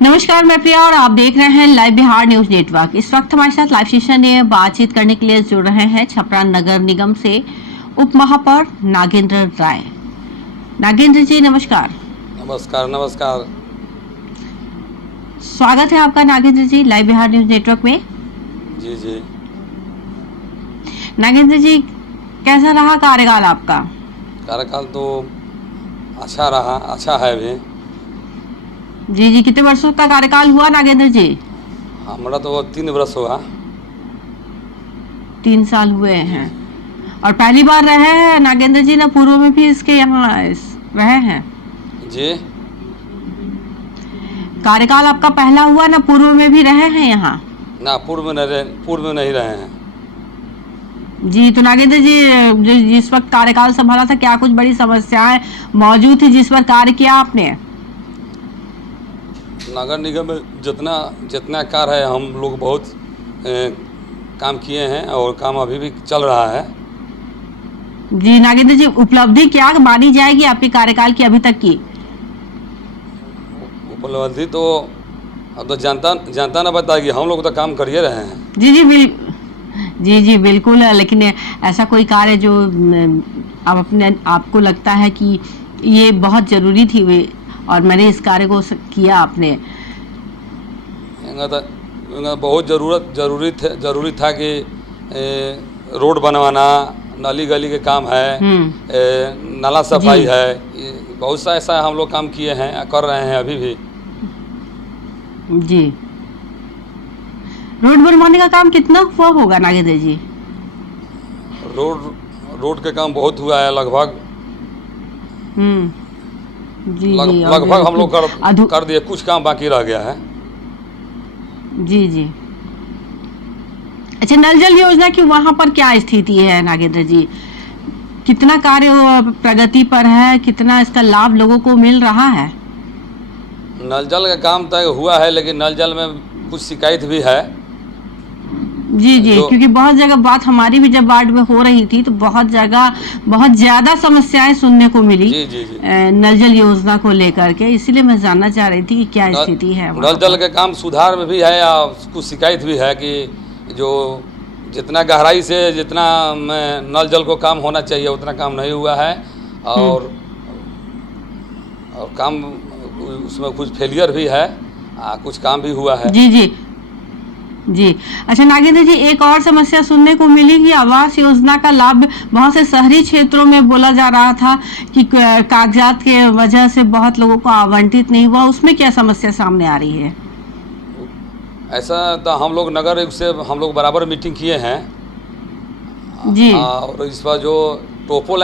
नमस्कार, मैं प्रिया और आप देख रहे हैं लाइव बिहार न्यूज नेटवर्क। इस वक्त हमारे साथ लाइव सेशन में बातचीत करने के लिए जुड़ रहे हैं छपरा नगर निगम से उप महापौर नागेंद्र राय। नागेंद्र जी नमस्कार। नमस्कार नमस्कार। स्वागत है आपका नागेंद्र जी लाइव बिहार न्यूज नेटवर्क में। जी जी। नागेंद्र जी, कैसा रहा कार्यकाल आपका? कार्यकाल तो अच्छा रहा, अच्छा है भी। जी जी, कितने वर्षों का कार्यकाल हुआ नागेंद्र जी? हमारा तो 3 वर्ष हुआ। 3 साल हुए हैं। और पहली बार रहे हैं नागेंद्र जी, ना पूर्व में भी इसके यहाँ रहे हैं? जी। कार्यकाल आपका पहला हुआ ना पूर्व में भी रहे हैं यहाँ? ना, पूर्व में नहीं रहे हैं। जी, तो नागेंद्र जी जो जिस वक्त कार्यकाल संभाला था, क्या कुछ बड़ी समस्याएं मौजूद थी जिस पर कार्य किया आपने? नगर निगम में जितना कार्य है हम लोग बहुत काम किए हैं और काम अभी भी चल रहा है। जी नागेंद्र जी, उपलब्धि क्या मानी जाएगी आपके कार्यकाल की अभी तक की? उपलब्धि तो अब तो जनता ना बताएगी, हम लोग तो काम कर ही रहे हैं। जी बिल्कुल, लेकिन ऐसा कोई कार्य जो अब अपने आपको लगता है कि ये बहुत जरूरी थी और मैंने इस कार्य को किया आपने? तो बहुत जरूरी था कि रोड बनवाना, नाली गली के काम है, नाला सफाई है, बहुत सा ऐसा हम लोग काम किए हैं, कर रहे हैं अभी भी। जी, रोड बनवाने का काम कितना हुआ होगा नागेंद्र जी? रोड के काम बहुत हुआ है, लगभग लगभग हम लोग कर दिए, कुछ काम बाकी रह गया है। जी। अच्छा, नल जल योजना की वहाँ पर क्या स्थिति है नागेंद्र जी? कितना कार्य प्रगति पर है, कितना इसका लाभ लोगों को मिल रहा है? नल जल का काम तो हुआ है, लेकिन नल जल में कुछ शिकायत भी है। जी क्योंकि बहुत जगह बात हमारी भी जब वार्ड में हो रही थी तो बहुत जगह बहुत ज्यादा समस्याएं सुनने को मिली जी। नल जल योजना को लेकर के, इसीलिए मैं जानना चाह रही थी कि क्या स्थिति है। नल जल के काम सुधार में भी है या कुछ शिकायत भी है कि जो जितना गहराई से जितना नल जल को काम होना चाहिए उतना काम नहीं हुआ है, और काम उसमें कुछ फेलियर भी है, कुछ काम भी हुआ है। जी। अच्छा नागेंद्र जी, एक और समस्या सुनने को मिली कि आवास योजना का लाभ बहुत से शहरी क्षेत्रों में बोला जा रहा था कि कागजात के वजह से बहुत लोगों को आवंटित नहीं हुआ, उसमें क्या समस्या सामने आ रही है? ऐसा तो हम लोग नगर से हम लोग बराबर मीटिंग किए हैं जी। और इस पर जो टोपो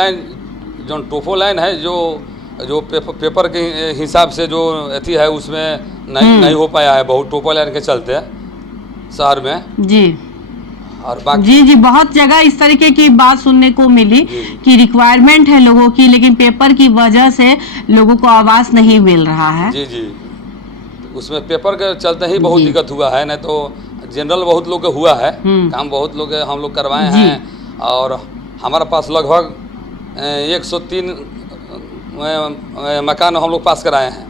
लाइन है, जो पेपर के हिसाब से जो अथी है उसमें नहीं हो पाया है, बहुत टोपो लाइन के चलते शहर में। जी और बाकी जी, बहुत जगह इस तरीके की बात सुनने को मिली कि रिक्वायरमेंट है लोगों की, लेकिन पेपर की वजह से लोगों को आवास नहीं मिल रहा है। जी, उसमें पेपर के चलते ही बहुत दिक्कत हुआ है, नहीं तो जनरल बहुत लोग हुआ है, काम बहुत लोग हम लोग करवाए हैं। और हमारे पास लगभग 103 मकान हम लोग पास कराए हैं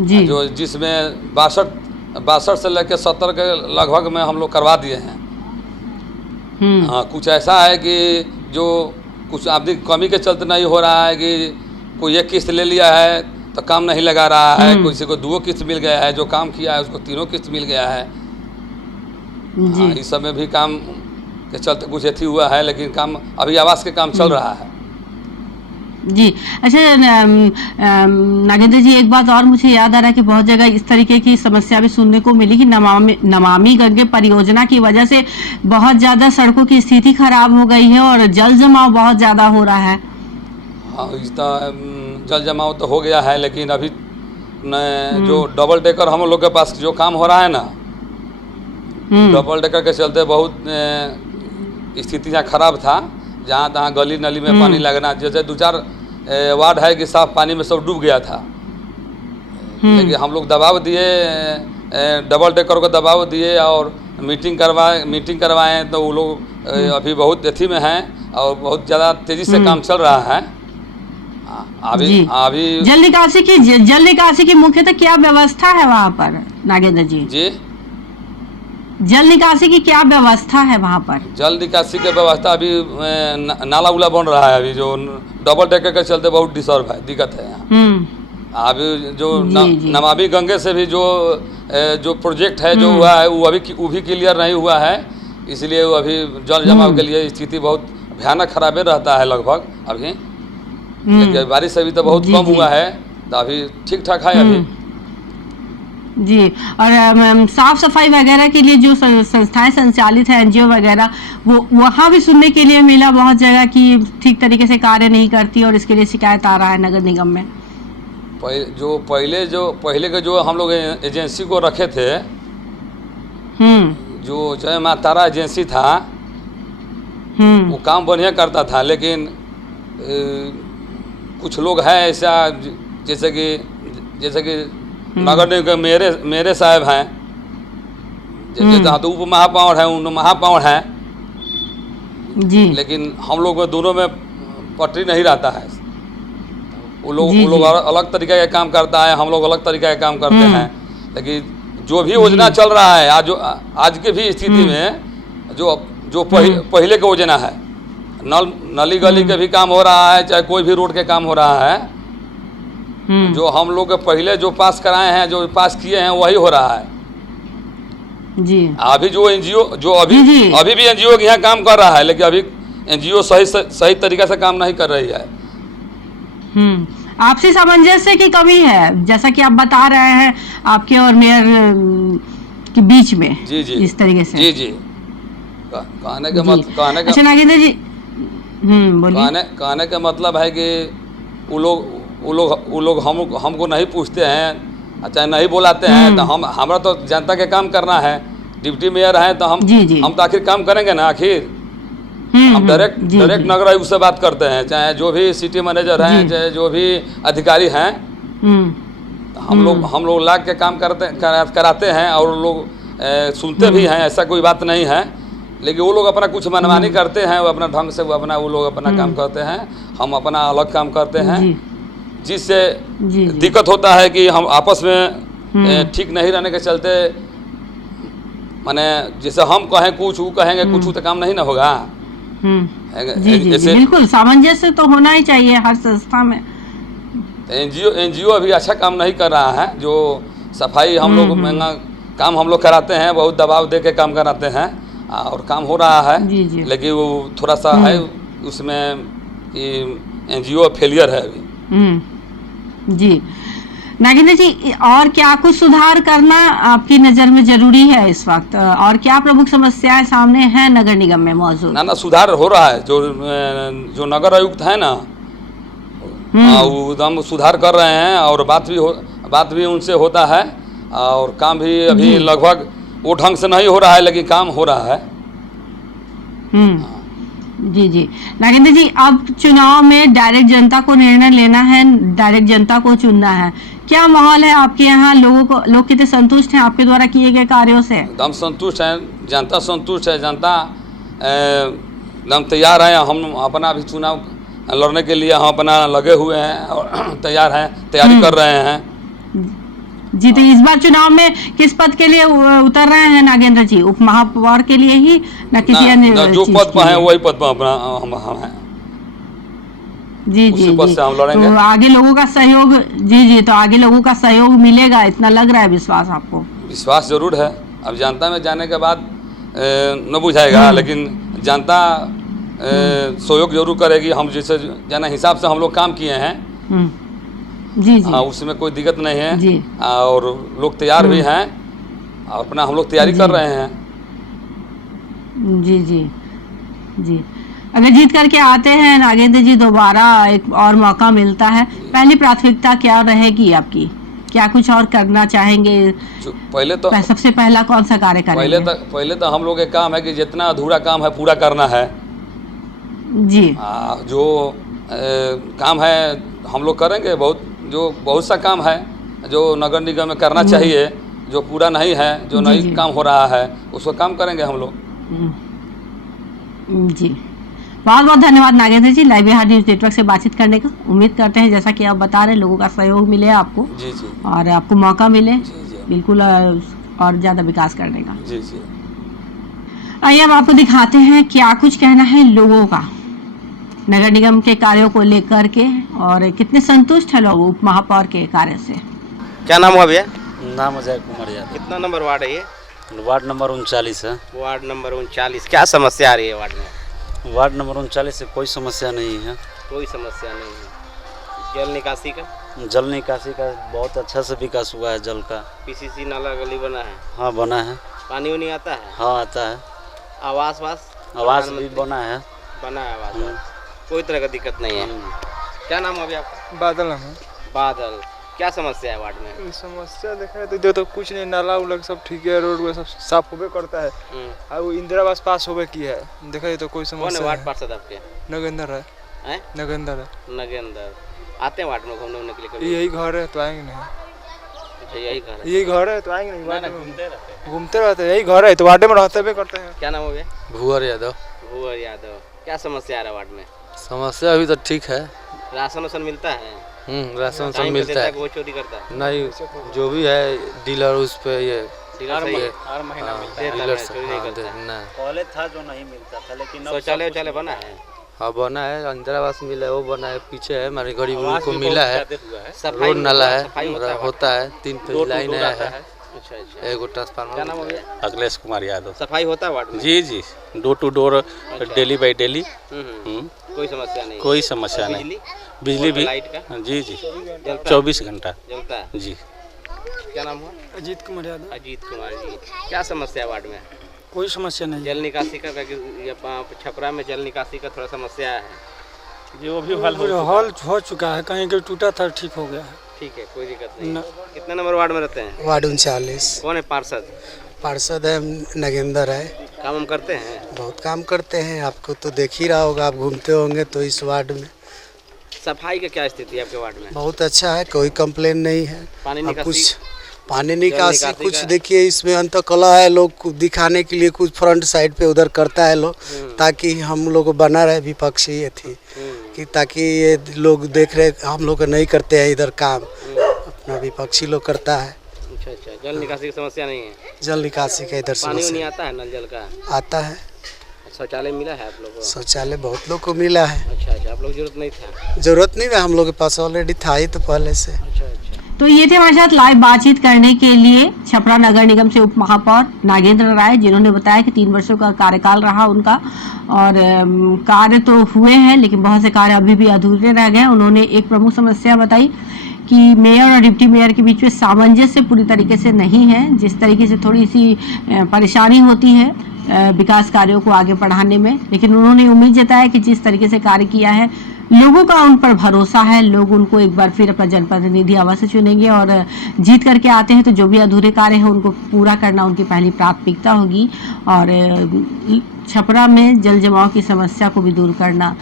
जी, जो जिसमें 62 से लेकर 70 के लगभग में हम लोग करवा दिए हैं। कुछ ऐसा है कि जो कुछ आदमी कमी के चलते नहीं हो रहा है कि कोई एक किस्त ले लिया है तो काम नहीं लगा रहा है, किसी को 2 किस्त मिल गया है, जो काम किया है उसको 3 किस्त मिल गया है। इस सब में भी काम के चलते कुछ अथी हुआ है, लेकिन काम अभी आवास के काम चल रहा है। जी। अच्छा नागेंद्र जी, एक बात और मुझे याद आ रहा है कि बहुत जगह इस तरीके की समस्या भी सुनने को मिली कि नमामि गंगे परियोजना की वजह से बहुत ज्यादा सड़कों की स्थिति खराब हो गई है और जल जमाव बहुत ज्यादा हो रहा है। हाँ, इसका जल जमाव तो हो गया है, लेकिन अभी जो डबल डेकर हम लोग के पास जो काम हो रहा है ना, डबल डेकर के चलते बहुत स्थितियाँ खराब था। जहाँ तहाँ गली नली में पानी लगना, जैसे 2-4 वार्ड है कि साफ पानी में सब डूब गया था, लेकिन हम लोग दबाव दिए, डबल डेकर को दबाव दिए और मीटिंग करवाएं तो वो लोग अभी बहुत अथी में हैं और बहुत ज़्यादा तेज़ी से काम चल रहा है। अभी जी। अभी जल निकासी की मुख्यतः क्या व्यवस्था है वहाँ पर नागेंद्र जी? जी जल निकासी की क्या व्यवस्था है वहाँ पर? जल निकासी की व्यवस्था अभी नाला उला बन रहा है, अभी जो डबल डेकर के चलते बहुत डिस्टर्ब है, दिक्कत है यहाँ। अभी जो जी। नमामि गंगे से भी जो प्रोजेक्ट है जो हुआ है वो भी क्लियर नहीं हुआ है, इसलिए वो अभी जल जमाव के लिए स्थिति बहुत भयानक खराबे रहता है लगभग अभी। लेकिन बारिश अभी तो बहुत कम हुआ है, तो अभी ठीक ठाक है अभी। जी। और साफ सफाई वगैरह के लिए जो संस्थाएं संचालित है, एनजीओ वगैरह, वो वहाँ भी सुनने के लिए मिला बहुत जगह कि ठीक तरीके से कार्य नहीं करती और इसके लिए शिकायत आ रहा है नगर निगम में। पहले के जो हम लोग एजेंसी को रखे थे, जो जय माँ तारा एजेंसी था, वो काम बढ़िया करता था, लेकिन कुछ लोग हैं ऐसा, जैसे कि नगर निगम मेरे साहब हैं, जैसे तो उप महापौर हैं, उन महापौर हैं जी, लेकिन हम लोग में दोनों में पटरी नहीं रहता है। वो लोग अलग तरीके का काम करता है, हम लोग अलग तरीके का काम करते हैं। लेकिन जो भी योजना चल रहा है आज के भी स्थिति में, जो पहले का योजना है, नली गली के भी काम हो रहा है, चाहे कोई भी रोड के काम हो रहा है, जो हम लोग पहले जो पास कराए हैं, जो पास किए हैं, वही हो रहा है जी। अभी जो एनजीओ अभी भी एनजीओ यहाँ काम कर रहा है, लेकिन अभी एनजीओ सही तरीके से काम नहीं कर रही है। आपसी सामंजस्य की कमी है, जैसा कि आप बता रहे हैं, आपके और मेयर के बीच में। जी इस तरीके से जी अच्छा नागेंद्र जी, बोलिए। कहने का मतलब है कि वो लोग हमको नहीं पूछते हैं, अच्छा नहीं बुलाते हैं, तो हमारा तो जनता के काम करना है। डिप्टी मेयर हैं तो हम तो आखिर काम करेंगे ना, आखिर हम डायरेक्ट नगर आयुक्त से बात करते हैं, चाहे जो भी सिटी मैनेजर हैं, चाहे जो भी अधिकारी हैं, हम लोग लाग के काम कराते हैं, और लोग सुनते भी हैं, ऐसा कोई बात नहीं है। लेकिन वो लोग अपना कुछ मनमानी करते हैं, वो अपना ढंग से वो लोग अपना काम करते हैं, हम अपना अलग काम करते हैं, जिससे दिक्कत होता है कि हम आपस में ठीक नहीं रहने के चलते, माने जैसे हम कहें कुछ, वो कहेंगे कुछ, तो काम नहीं ना होगा। जी, बिल्कुल सामंजस्य तो होना ही चाहिए हर संस्था में। एनजीओ अभी अच्छा काम नहीं कर रहा है। जो सफाई हम लोग महंगा काम हम लोग कराते हैं, बहुत दबाव दे के काम कराते हैं, और काम हो रहा है। लेकिन वो थोड़ा सा है उसमें कि एनजीओ फेलियर है अभी। जी नागेंद्र जी, और क्या कुछ सुधार करना आपकी नज़र में जरूरी है इस वक्त, और क्या प्रमुख समस्याएं सामने हैं नगर निगम में मौजूद? ना सुधार हो रहा है। जो नगर आयुक्त है ना, वो एकदम सुधार कर रहे हैं, और बात भी उनसे होता है, और काम भी अभी लगभग वो ढंग से नहीं हो रहा है, लेकिन काम हो रहा है। जी नागेंद्र जी, अब चुनाव में डायरेक्ट जनता को निर्णय लेना है, डायरेक्ट जनता को चुनना है, क्या माहौल है आपके यहाँ? लोग कितने संतुष्ट हैं आपके द्वारा किए गए कार्यों से? एकदम संतुष्ट हैं, जनता संतुष्ट है, जनता एकदम तैयार है। हम अपना भी चुनाव लड़ने के लिए हम अपना लगे हुए हैं और तैयारी कर रहे हैं। जी, तो इस बार चुनाव में किस पद के लिए उतर रहे हैं नागेंद्र जी? उप महापौर के लिए ही, न किसी अन्य? जो पद पर है वही पद पर अपना हम हैं। जी तो आगे लोगों का सहयोग, तो आगे लोगों का सहयोग मिलेगा, इतना लग रहा है। विश्वास आपको? विश्वास जरूर है। अब जनता में जाने के बाद न बुझाएगा, लेकिन जनता सहयोग जरूर करेगी। हम जैसे जना हिसाब से हम लोग काम किए हैं, हाँ, उसमें कोई दिक्कत नहीं है, और लोग तैयार भी हैं, और अपना हम लोग तैयारी कर रहे हैं। जी अगर जीत करके आते हैं नागेंद्र जी, दोबारा एक और मौका मिलता है, पहली प्राथमिकता क्या रहेगी आपकी? क्या कुछ और करना चाहेंगे? पहले तो सबसे पहला कौन सा कार्य करेंगे? पहले तो हम लोग का काम है कि जितना अधूरा काम है पूरा करना है। जी जो काम है हम लोग करेंगे। बहुत सा काम है जो नगर निगम में करना चाहिए, जो पूरा नहीं है, जो नहीं काम हो रहा है, उसको काम करेंगे हम लोग। जी, बहुत बहुत धन्यवाद नागेंद्र जी, लाइव बिहार न्यूज नेटवर्क से बातचीत करने का। उम्मीद करते हैं जैसा कि आप बता रहे हैं, लोगों का सहयोग मिले आपको जी जी और आपको मौका मिले जी जी बिल्कुल और ज़्यादा विकास करने का। जी जी। आइए अब आपको दिखाते हैं क्या कुछ कहना है लोगों का नगर निगम के कार्यों को लेकर के और कितने संतुष्ट है लोग उप महापौर के कार्य से। क्या नाम हुआ भैया? नाम अजय कुमार यादव। कितना नंबर वार्ड है ये? वार्ड नंबर 39 है। Ward number 39। क्या समस्या आ रही है वार्ड में? वार्ड नंबर 39 से कोई समस्या नहीं है। कोई समस्या नहीं है। जल निकासी का? जल निकासी का बहुत अच्छा से विकास हुआ है। जल का पीसीसी नाला गली बना है? हाँ बना है। पानी वानी आता है? हाँ आता है। आवास वास? आवास भी बना है। बना है आवास वास। कोई तरह का दिक्कत नहीं है। क्या नाम है अभी आपका? बादल नाम है। बादल। क्या समस्या है वार्ड में? समस्या देखा है तो कुछ नहीं, नाला उलग सब ठीक है, रोड वो सब साफ होबे करता है। और वो इंदिरा आवास पास होबे की है, देखा जाए तो कोई कौन समस्या है वार्ड है। पार्षद आपके? नगेंद्र है। हैं? नगेंद्र है। नगेंद्र आते हैं वार्ड में घूमने उमने के लिए कभी? यही घर है तो आएंगे नहीं। अच्छा यही घर है। यही घर है तो आएंगे नहीं, वार्ड में घूमते रहते हैं। घूमते रहते हैं। यही घर है तो वार्ड में रहते भी करते हैं। क्या नाम हो गया? भुवर यादव। भुवर यादव। क्या समस्या आ रहा है वार्ड में? समस्या अभी तो ठीक है। राशन वासन मिलता है? राशन सब टाइम पे मिलता देता है। कि वो चोरी करता है? नहीं, जो भी है डीलर उस पे ये डीलर सही है? हर महीना मिलता है। डीलर चोरी नहीं करता है। ना। पहले था जो नहीं मिलता था, लेकिन अब शौचालय सब कुछ वौचालय बना मिलता है? हाँ बना है, इंदिरा आवास मिला है, वो बना है, पीछे है हमारे गरीब लोगों को मिला है। सफाई रोड नाला है, सफाई होता है? होता है, 3 फेज लाइन है, अच्छा अच्छा। एगो क्या ट्रांसफार्मर। नाम हो गया? अखिलेश कुमार यादव। सफाई होता है वार्ड में? जी जी, door to door, daily by daily. कोई समस्या नहीं? कोई समस्या और नहीं। बिजली भी लाइट का जी जी जलता है? 24 घंटा जलता है? जी। क्या नाम हुआ? अजीत कुमार यादव। अजीत कुमार जी। क्या समस्या है वार्ड में? कोई समस्या नहीं। जल निकासी का छपरा में जल निकासी का थोड़ा समस्या है। जो भी हल हॉल हो चुका है, कहीं कहीं टूटा था, ठीक हो गया है। ठीक है, कोई दिक्कत नहीं। कितने नंबर वार्ड में रहते हैं? वार्ड 39। कौन है पार्षद? पार्षद है नगेंद्र है। काम हम करते हैं? बहुत काम करते हैं, आपको तो देख ही रहा होगा, आप घूमते होंगे तो इस वार्ड में। सफाई का क्या स्थिति है आपके वार्ड में? बहुत अच्छा है, कोई कंप्लेन नहीं है। पानी अब निकासी? कुछ पानी निकासी निकासी कुछ का? देखिए इसमें अंतकला है, लोग दिखाने के लिए कुछ फ्रंट साइड पे उधर करता है लोग, ताकि हम लोग को बना रहे विपक्षी ये थी कि ताकि ये लोग देख रहे हम लोग नहीं करते हैं इधर काम, अपना विपक्षी लोग करता है। अच्छा अच्छा। जल निकासी की समस्या नहीं है? जल निकासी का इधर पानी नहीं समस्या आता है? नल जल का आता है। शौचालय मिला है आप लोगों को? शौचालय बहुत लोग को मिला है। अच्छा अच्छा। आप लोग जरूरत नहीं था? जरूरत नहीं है, हम लोग के पास ऑलरेडी था ही तो पहले से। अच्छा अच्छा। तो ये थे हमारे साथ लाइव बातचीत करने के लिए छपरा नगर निगम से उप महापौर नागेंद्र राय, जिन्होंने बताया कि 3 वर्षों का कार्यकाल रहा उनका और कार्य तो हुए हैं लेकिन बहुत से कार्य अभी भी अधूरे रह गए। उन्होंने एक प्रमुख समस्या बताई कि मेयर और डिप्टी मेयर के बीच में सामंजस्य पूरी तरीके से नहीं है, जिस तरीके से थोड़ी सी परेशानी होती है विकास कार्यों को आगे बढ़ाने में। लेकिन उन्होंने उम्मीद जताया कि जिस तरीके से कार्य किया है, लोगों का उन पर भरोसा है, लोग उनको एक बार फिर अपना जनप्रतिनिधि अवश्य चुनेंगे और जीत करके आते हैं तो जो भी अधूरे कार्य हैं उनको पूरा करना उनकी पहली प्राथमिकता होगी और छपरा में जल जमाव की समस्या को भी दूर करना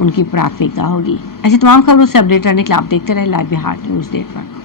उनकी प्राथमिकता होगी। ऐसी तमाम खबरों से अपडेट रहने के लिए आप देखते रहे लाइव बिहार न्यूज नेटवर्क।